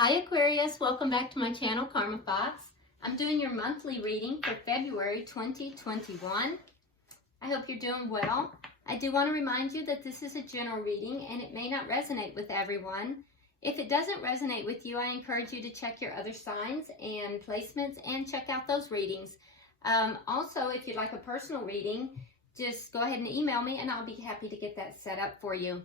Hi Aquarius, welcome back to my channel, Karma Fox. I'm doing your monthly reading for February 2021. I hope you're doing well. I do want to remind you that this is a general reading and it may not resonate with everyone. If it doesn't resonate with you, I encourage you to check your other signs and placements and check out those readings. Also, if you'd like a personal reading, just go ahead and email me and I'll be happy to get that set up for you.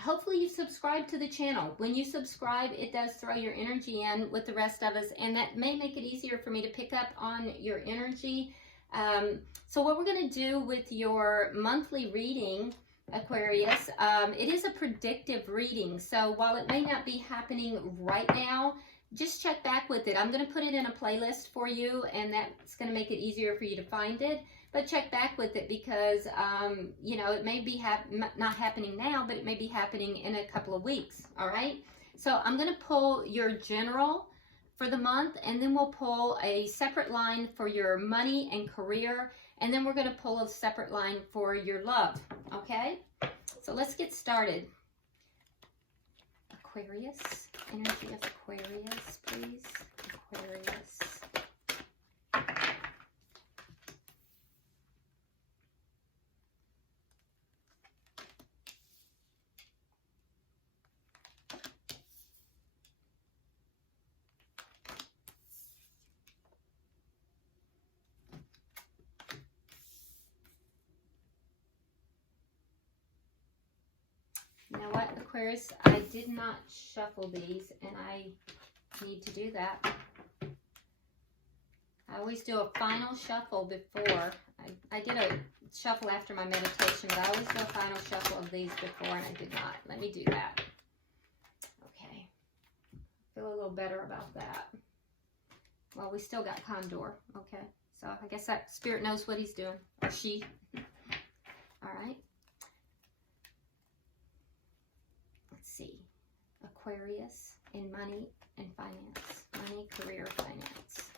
Hopefully you subscribe to the channel. When you subscribe, it does throw your energy in with the rest of us, and that may make it easier for me to pick up on your energy. So what we're going to do with your monthly reading, Aquarius, it is a predictive reading. So while it may not be happening right now, just check back with it. I'm going to put it in a playlist for you, and that's going to make it easier for you to find it. But check back with it because, you know, it may be not happening now, but it may be happening in a couple of weeks, all right? So I'm going to pull your general for the month, and then we'll pull a separate line for your money and career, and then we're going to pull a separate line for your love, okay? So let's get started. Aquarius, energy of Aquarius, please. Aquarius. You know what, Aquarius, I did not shuffle these, and I need to do that. I always do a final shuffle before. I did a shuffle after my meditation, but I always do a final shuffle of these before, and I did not. Let me do that. Okay. Feel a little better about that. Well, we still got Condor, okay? So I guess that spirit knows what he's doing, or she. All right. See, Aquarius in money and finance. Money, career, finance.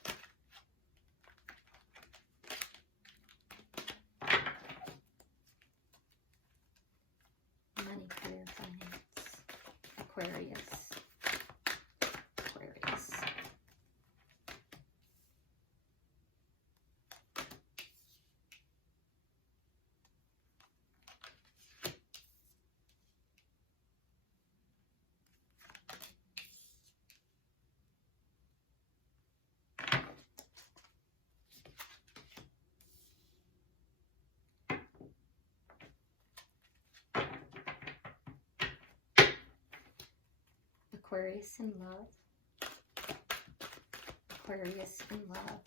Money, career, finance. Aquarius. Aquarius. Aquarius in love. Aquarius in love.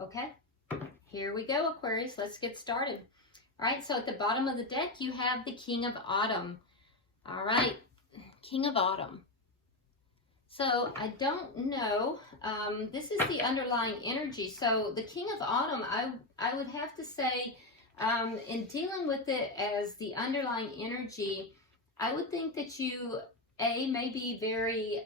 Okay. Here we go, Aquarius. Let's get started. All right, so at the bottom of the deck, you have the King of Autumn. All right, King of Autumn. So I don't know. This is the underlying energy. So the King of Autumn, I would have to say, in dealing with it as the underlying energy, I would think that you, may be very...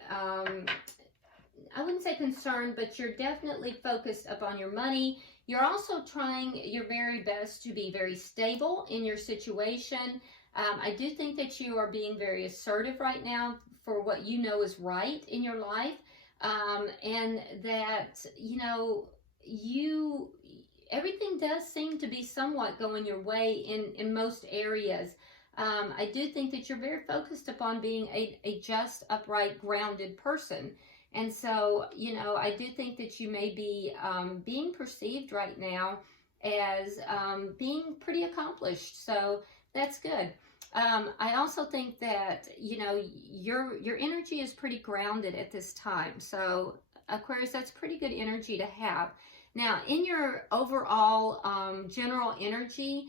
I wouldn't say concerned, but you're definitely focused upon your money. You're also trying your very best to be very stable in your situation. I do think that you are being very assertive right now for what you know is right in your life. And that, you know, everything does seem to be somewhat going your way in most areas. I do think that you're very focused upon being a just, upright, grounded person. And so, you know, I do think that you may be being perceived right now as being pretty accomplished. So that's good. I also think that, you know, your energy is pretty grounded at this time. So Aquarius, that's pretty good energy to have. Now, in your overall general energy,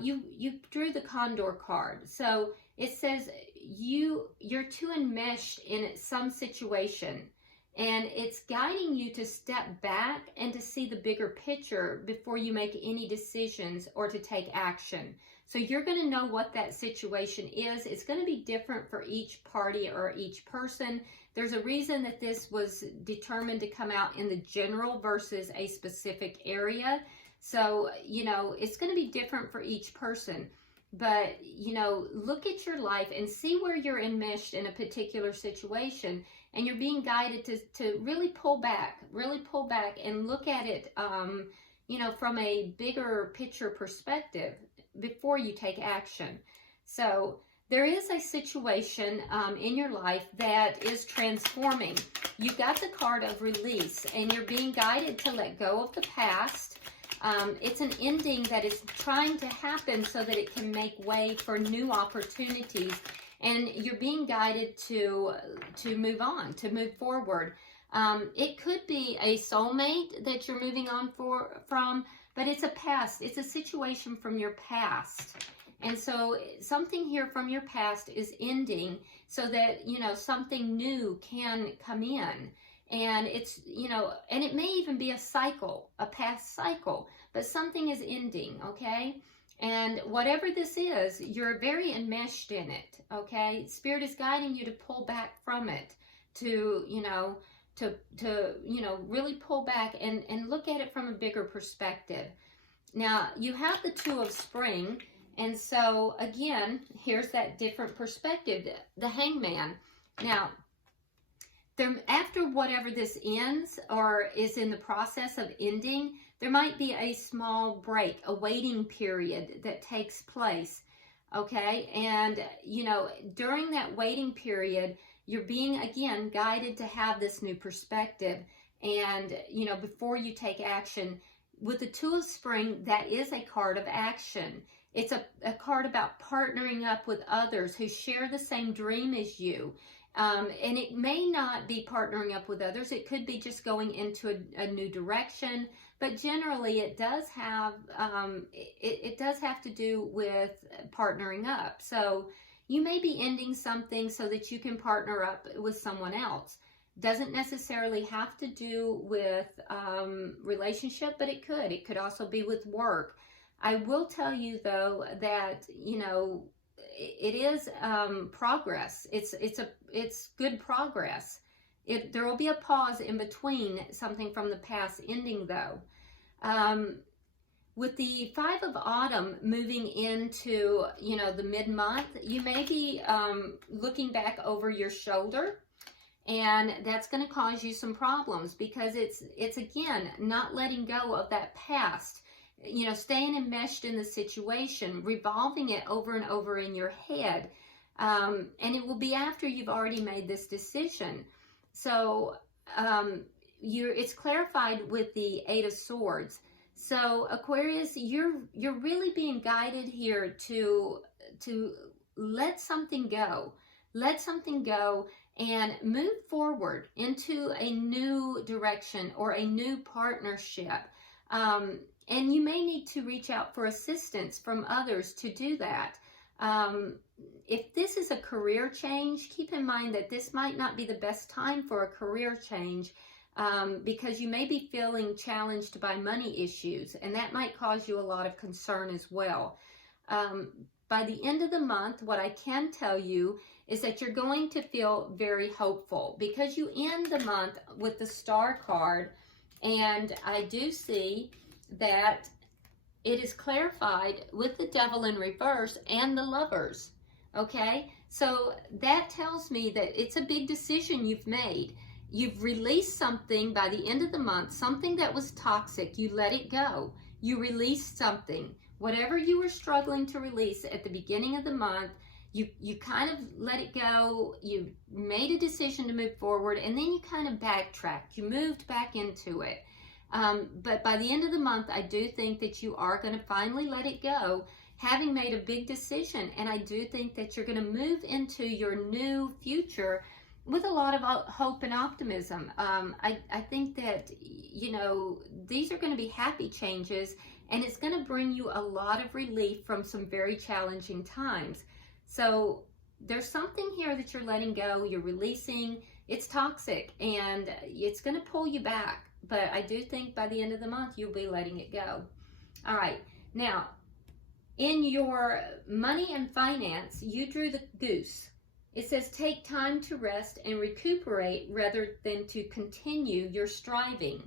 you drew the Condor card. So it says you're too enmeshed in some situation And it's guiding you to step back and to see the bigger picture before you make any decisions or to take action. So you're going to know what that situation is. It's going to be different for each party or each person. There's a reason that this was determined to come out in the general versus a specific area. So, you know, it's going to be different for each person. But, you know, look at your life and see where you're enmeshed in a particular situation. And you're being guided to really pull back and look at it, you know, from a bigger picture perspective before you take action. So there is a situation in your life that is transforming. You got the card of release, and you're being guided to let go of the past. It's an ending that is trying to happen so that it can make way for new opportunities. And you're being guided to move on, to move forward. It could be a soulmate that you're moving on from, but it's a past. It's a situation from your past. And so something here from your past is ending so that, you know, something new can come in. And it's, you know, and it may even be a cycle, a past cycle, but something is ending, okay? And whatever this is, you're very enmeshed in it, okay? Spirit is guiding you to pull back from it, to, you know, really pull back and look at it from a bigger perspective. Now, you have the Two of Spring, and so, again, here's that different perspective, the Hangman. Now, after whatever this ends or is in the process of ending, there might be a small break, a waiting period that takes place, okay? And, you know, during that waiting period, you're being, again, guided to have this new perspective. And, you know, before you take action, with the Two of Spring, that is a card of action. It's a card about partnering up with others who share the same dream as you. And it may not be partnering up with others. It could be just going into a new direction. But generally, it does have it does have to do with partnering up. So you may be ending something so that you can partner up with someone else. Doesn't necessarily have to do with relationship, but it could. It could also be with work. I will tell you though that, you know, it is progress. It's good progress. There will be a pause in between something from the past ending though. With the Five of Autumn moving into, you know, the mid-month, you may be looking back over your shoulder, and that's going to cause you some problems because it's again not letting go of that past. You know, staying enmeshed in the situation, revolving it over and over in your head. And it will be after you've already made this decision. So it's clarified with the Eight of Swords. So Aquarius, you're really being guided here to let something go. Let something go and move forward into a new direction or a new partnership. And you may need to reach out for assistance from others to do that. If this is a career change, keep in mind that this might not be the best time for a career change because you may be feeling challenged by money issues, and that might cause you a lot of concern as well. By the end of the month, what I can tell you is that you're going to feel very hopeful because you end the month with the Star card, and I do see that it is clarified with the Devil in reverse and the Lovers, okay? So that tells me that it's a big decision you've made. You've released something by the end of the month, something that was toxic. You let it go. You released something. Whatever you were struggling to release at the beginning of the month, you kind of let it go. You made a decision to move forward, and then you kind of backtracked. You moved back into it. But by the end of the month, I do think that you are going to finally let it go, having made a big decision. And I do think that you're going to move into your new future with a lot of hope and optimism. I think that, you know, these are going to be happy changes, and it's going to bring you a lot of relief from some very challenging times. So there's something here that you're letting go, you're releasing, it's toxic and it's going to pull you back. But I do think by the end of the month, you'll be letting it go. All right. Now, in your money and finance, you drew the goose. It says take time to rest and recuperate rather than to continue your striving.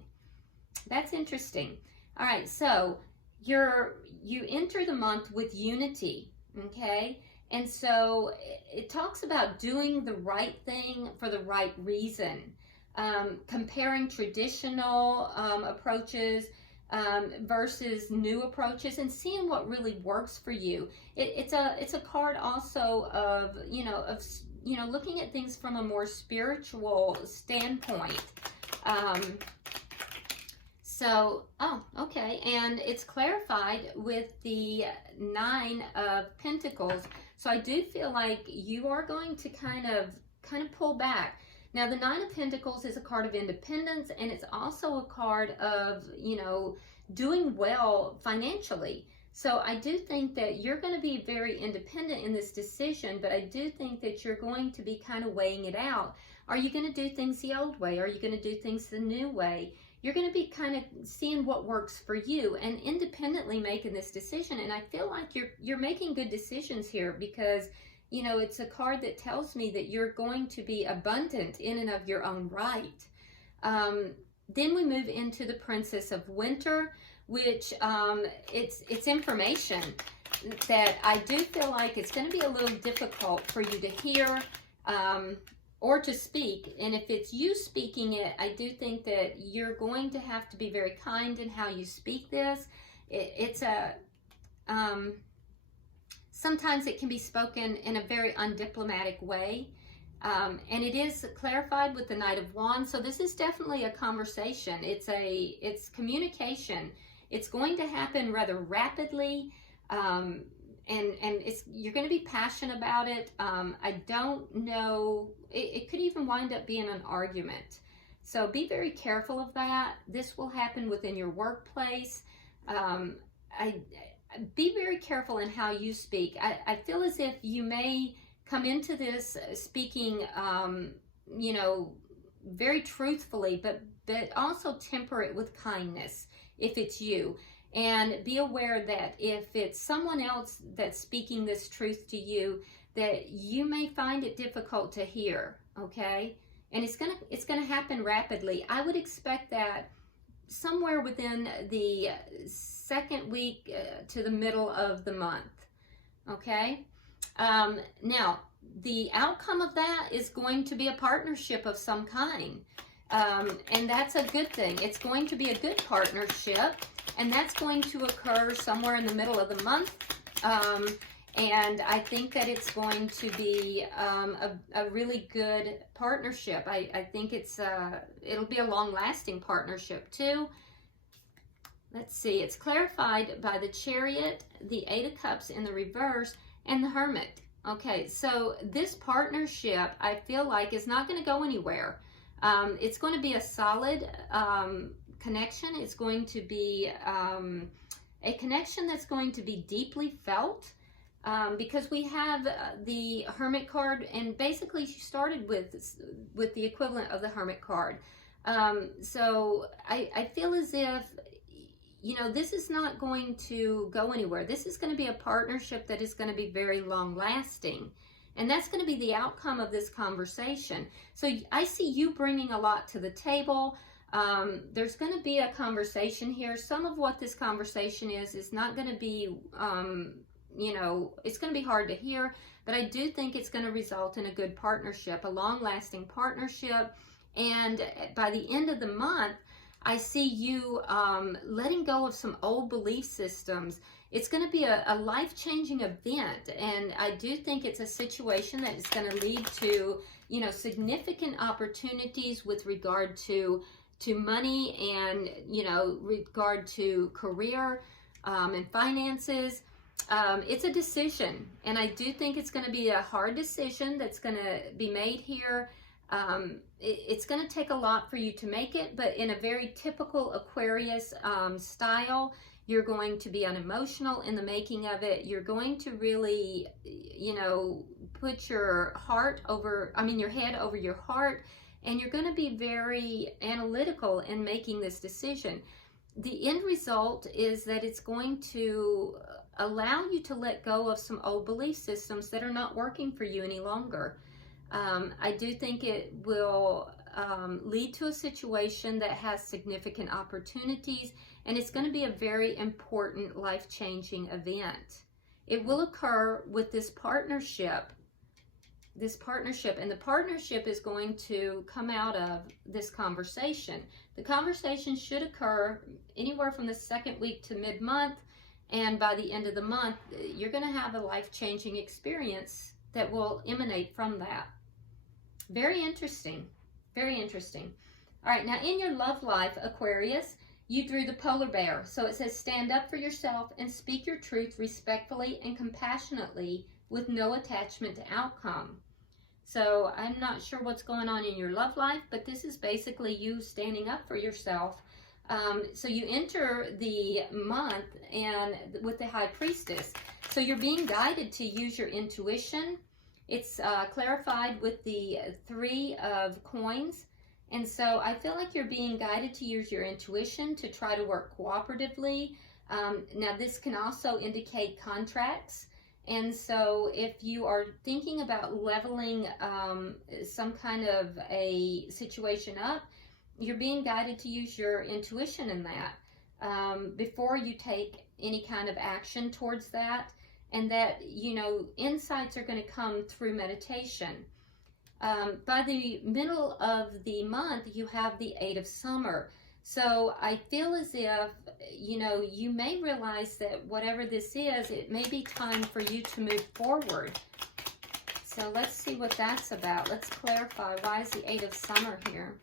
That's interesting. All right, so you enter the month with unity, okay? And so it talks about doing the right thing for the right reason, comparing traditional approaches versus new approaches, and seeing what really works for you. It's a card also of looking at things from a more spiritual standpoint. Okay, and it's clarified with the 9 of Pentacles. So I do feel like you are going to kind of pull back. Now, the 9 of Pentacles is a card of independence, and it's also a card of, doing well financially. So I do think that you're going to be very independent in this decision, but I do think that you're going to be kind of weighing it out. Are you going to do things the old way? Are you going to do things the new way? You're going to be kind of seeing what works for you and independently making this decision. And I feel like you're making good decisions here, because it's a card that tells me that you're going to be abundant in and of your own right. Then we move into the Princess of Winter, which it's information that I do feel like it's going to be a little difficult for you to hear or to speak. And if it's you speaking it, I do think that you're going to have to be very kind in how you speak this. Sometimes it can be spoken in a very undiplomatic way. And it is clarified with the Knight of Wands. So this is definitely a conversation. It's communication. It's going to happen rather rapidly. And you're going to be passionate about it. I don't know. It could even wind up being an argument. So be very careful of that. This will happen within your workplace. Be very careful in how you speak. I feel as if you may come into this speaking, very truthfully, but also temper it with kindness if it's you. And be aware that if it's someone else that's speaking this truth to you, that you may find it difficult to hear, okay? And it's gonna happen rapidly. I would expect that somewhere within the second week to the middle of the month, okay? Now, the outcome of that is going to be a partnership of some kind. And that's a good thing. It's going to be a good partnership, and that's going to occur somewhere in the middle of the month. And I think that it's going to be a really good partnership. I think it'll be a long-lasting partnership too. Let's see, it's clarified by the Chariot, the 8 of Cups in the reverse, and the Hermit. Okay, so this partnership, I feel like, is not going to go anywhere. It's going to be a solid connection. It's going to be a connection that's going to be deeply felt, because we have the Hermit card, and basically she started with the equivalent of the Hermit card. So I feel as if, this is not going to go anywhere. This is going to be a partnership that is going to be very long lasting. And that's going to be the outcome of this conversation. So I see you bringing a lot to the table. There's going to be a conversation here. Some of what this conversation is not going to be, it's going to be hard to hear. But I do think it's going to result in a good partnership, a long-lasting partnership. And by the end of the month, I see you letting go of some old belief systems. It's going to be a life-changing event, and I do think it's a situation that is going to lead to, significant opportunities with regard to money and, regard to career and finances. It's a decision, and I do think it's going to be a hard decision that's going to be made here. It's going to take a lot for you to make it, but in a very typical Aquarius style. You're going to be unemotional in the making of it. You're going to really, put your head over your heart, and you're going to be very analytical in making this decision. The end result is that it's going to allow you to let go of some old belief systems that are not working for you any longer. I do think it will lead to a situation that has significant opportunities, and it's going to be a very important life-changing event. It will occur with this partnership, and the partnership is going to come out of this conversation. The conversation should occur anywhere from the second week to mid-month, and by the end of the month, you're going to have a life-changing experience that will emanate from that. Very interesting. Very interesting. All right, now in your love life, Aquarius, you drew the polar bear. So it says, stand up for yourself and speak your truth respectfully and compassionately with no attachment to outcome. So I'm not sure what's going on in your love life, but this is basically you standing up for yourself. So you enter the month and with the High Priestess. So you're being guided to use your intuition. It's clarified with the 3 of coins. And so I feel like you're being guided to use your intuition to try to work cooperatively. Now this can also indicate contracts. And so if you are thinking about leveling some kind of a situation up, you're being guided to use your intuition in that before you take any kind of action towards that. And that, you know, insights are going to come through meditation. By the middle of the month, you have the 8 of summer. So I feel as if, you know, you may realize that whatever this is, it may be time for you to move forward. So let's see what that's about. Let's clarify. Why is the 8 of summer here?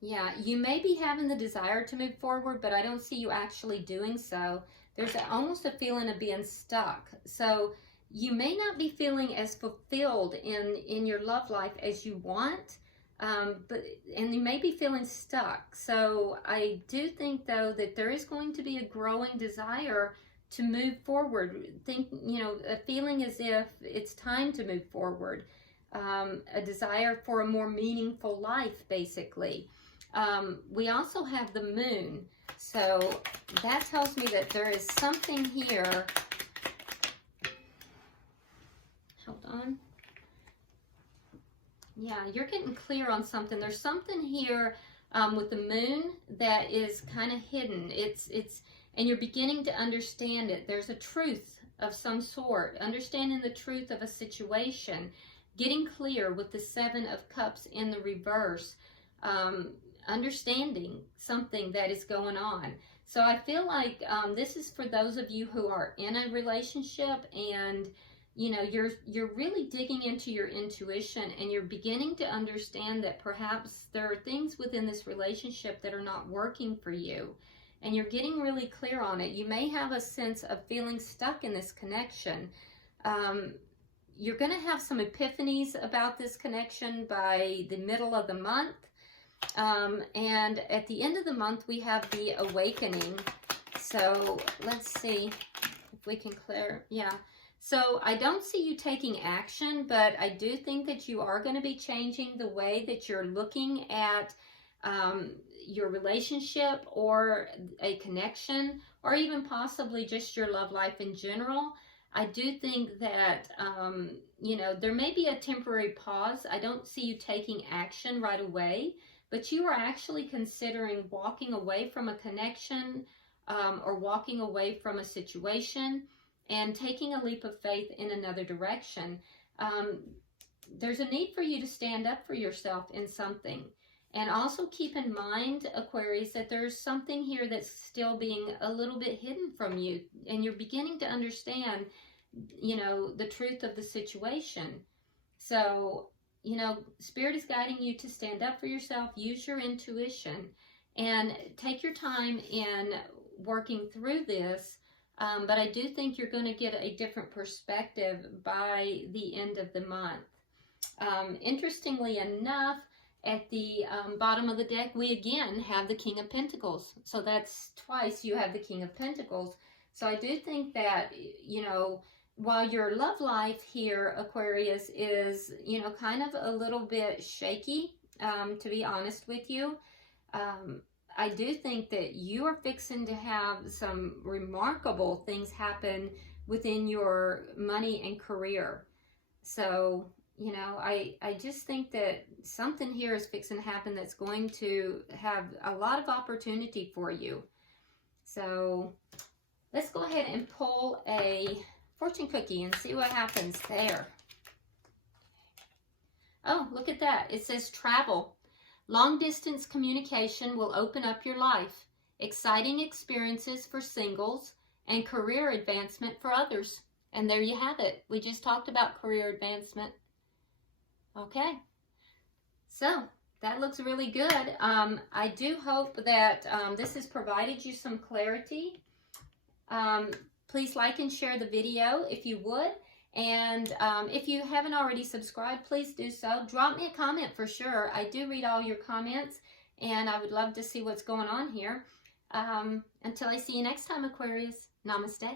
Yeah, you may be having the desire to move forward, but I don't see you actually doing so. There's almost a feeling of being stuck. So you may not be feeling as fulfilled in your love life as you want, and you may be feeling stuck. So I do think, though, that there is going to be a growing desire to move forward. You know, a feeling as if it's time to move forward. A desire for a more meaningful life, basically. We also have the moon. So that tells me that there is something here. Hold on. Yeah, you're getting clear on something. There's something here with the moon that is kind of hidden. And you're beginning to understand it. There's a truth of some sort. Understanding the truth of a situation. Getting clear with the 7 of Cups in the reverse. Understanding something that is going on. So I feel like this is for those of you who are in a relationship, and you know, you're really digging into your intuition, and you're beginning to understand that perhaps there are things within this relationship that are not working for you, and you're getting really clear on it. You may have a sense of feeling stuck in this connection. You're going to have some epiphanies about this connection by the middle of the month. And at the end of the month, we have the awakening. So let's see if we can clear. Yeah. So I don't see you taking action, but I do think that you are going to be changing the way that you're looking at your relationship or a connection, or even possibly just your love life in general. I do think that, you know, there may be a temporary pause. I don't see you taking action right away. But you are actually considering walking away from a connection or walking away from a situation and taking a leap of faith in another direction. There's a need for you to stand up for yourself in something. And also keep in mind, Aquarius, that there's something here that's still being a little bit hidden from you. And you're beginning to understand, you know, the truth of the situation. So, you know, Spirit is guiding you to stand up for yourself, use your intuition, and take your time in working through this. But I do think you're going to get a different perspective by the end of the month. Interestingly enough, at the bottom of the deck, we again have the King of Pentacles. So that's twice you have the King of Pentacles. So I do think that, you know, while your love life here, Aquarius, is, you know, kind of a little bit shaky, to be honest with you, I do think that you are fixing to have some remarkable things happen within your money and career. So, you know, I just think that something here is fixing to happen that's going to have a lot of opportunity for you. So let's go ahead and pull a fortune cookie and see what happens there. Oh, look at that. It says travel. Long distance communication will open up your life. Exciting experiences for singles and career advancement for others. And there you have it. We just talked about career advancement. Okay. So that looks really good. I do hope that this has provided you some clarity. Please like and share the video if you would. And if you haven't already subscribed, please do so. Drop me a comment for sure. I do read all your comments, and I would love to see what's going on here. Until I see you next time, Aquarius, namaste.